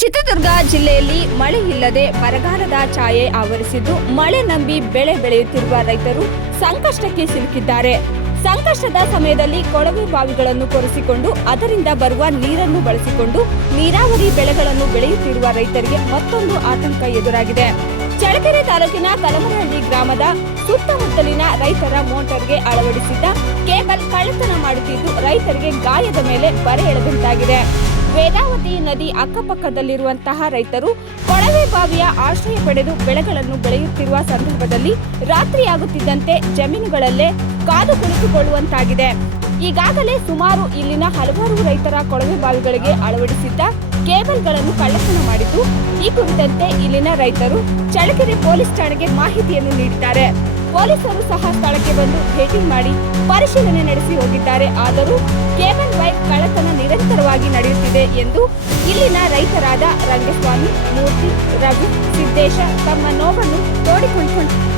ಚಿತ್ರದುರ್ಗ ಜಿಲ್ಲೆಯಲ್ಲಿ ಮಳೆ ಇಲ್ಲದೆ ಬರಗಾಲದ ಛಾಯೆ ಆವರಿಸಿದ್ದು ಮಳೆ ನಂಬಿ ಬೆಳೆ ಬೆಳೆಯುತ್ತಿರುವ ರೈತರು ಸಂಕಷ್ಟಕ್ಕೆ ಸಿಲುಕಿದ್ದಾರೆ. ಸಂಕಷ್ಟದ ಸಮಯದಲ್ಲಿ ಕೊಳವೆ ಬಾವಿಗಳನ್ನು ಕೊರೆಸಿಕೊಂಡು ಅದರಿಂದ ಬರುವ ನೀರನ್ನು ಬಳಸಿಕೊಂಡು ನೀರಾವರಿ ಬೆಳೆಗಳನ್ನು ಬೆಳೆಯುತ್ತಿರುವ ರೈತರಿಗೆ ಮತ್ತೊಂದು ಆತಂಕ ಎದುರಾಗಿದೆ. ಚಳ್ಳಕೆರೆ ತಾಲೂಕಿನ ಕಲಮರಹಳ್ಳಿ ಗ್ರಾಮದ ಸುತ್ತಮುತ್ತಲಿನ ರೈತರ ಮೋಟಾರ್ಗೆ ಅಳವಡಿಸಿದ್ದ ಕೇಬಲ್ ಕಳ್ಳತನ ಮಾಡುತ್ತಿದ್ದು ರೈತರಿಗೆ ಗಾಯದ ಮೇಲೆ ಬರೆ ಎಳೆದಂತಾಗಿದೆ. ವೇದಾವತಿ ನದಿ ಅಕ್ಕಪಕ್ಕದಲ್ಲಿರುವಂತಹ ರೈತರು ಕೊಳವೆ ಬಾವಿಯ ಆಶ್ರಯ ಪಡೆದು ಬೆಳೆಗಳನ್ನು ಬೆಳೆಯುತ್ತಿರುವ ಸಂದರ್ಭದಲ್ಲಿ ರಾತ್ರಿಯಾಗುತ್ತಿದ್ದಂತೆ ಜಮೀನುಗಳಲ್ಲೇ ಕಾದು ಕುಳಿತುಕೊಳ್ಳುವಂತಾಗಿದೆ. ಈಗಾಗಲೇ ಸುಮಾರು ಇಲ್ಲಿನ ಹಲವಾರು ರೈತರ ಕೊಳವೆ ಬಾವಿಗಳಿಗೆ ಅಳವಡಿಸಿದ್ದ ಕೇಬಲ್ಗಳನ್ನು ಕಳ್ಳತನ ಮಾಡಿದ್ದು ಈ ಕುರಿತಂತೆ ಇಲ್ಲಿನ ರೈತರು ಚಳ್ಳಕೆರೆ ಪೊಲೀಸ್ ಠಾಣೆಗೆ ಮಾಹಿತಿಯನ್ನು ನೀಡಿದ್ದಾರೆ. ಪೊಲೀಸರು ಸಹ ಸ್ಥಳಕ್ಕೆ ಬಂದು ಭೇಟಿ ಮಾಡಿ ಪರಿಶೀಲನೆ ನಡೆಸಿ ಹೋಗಿದ್ದಾರೆ. ಆದರೂ ಕೇಬಲ್ ವೈರ್ ಕಳ್ಳತನ ನಿರಂತರವಾಗಿ ನಡೆಯುತ್ತಿದೆ ಎಂದು ಇಲ್ಲಿನ ರೈತರಾದ ರಂಗಸ್ವಾಮಿ, ಮೂರ್ತಿ, ರಘು, ಸಿದ್ದೇಶ ತಮ್ಮ ನೋವನ್ನು ತೋಡಿಕೊಂಡಿದ್ದಾರೆ.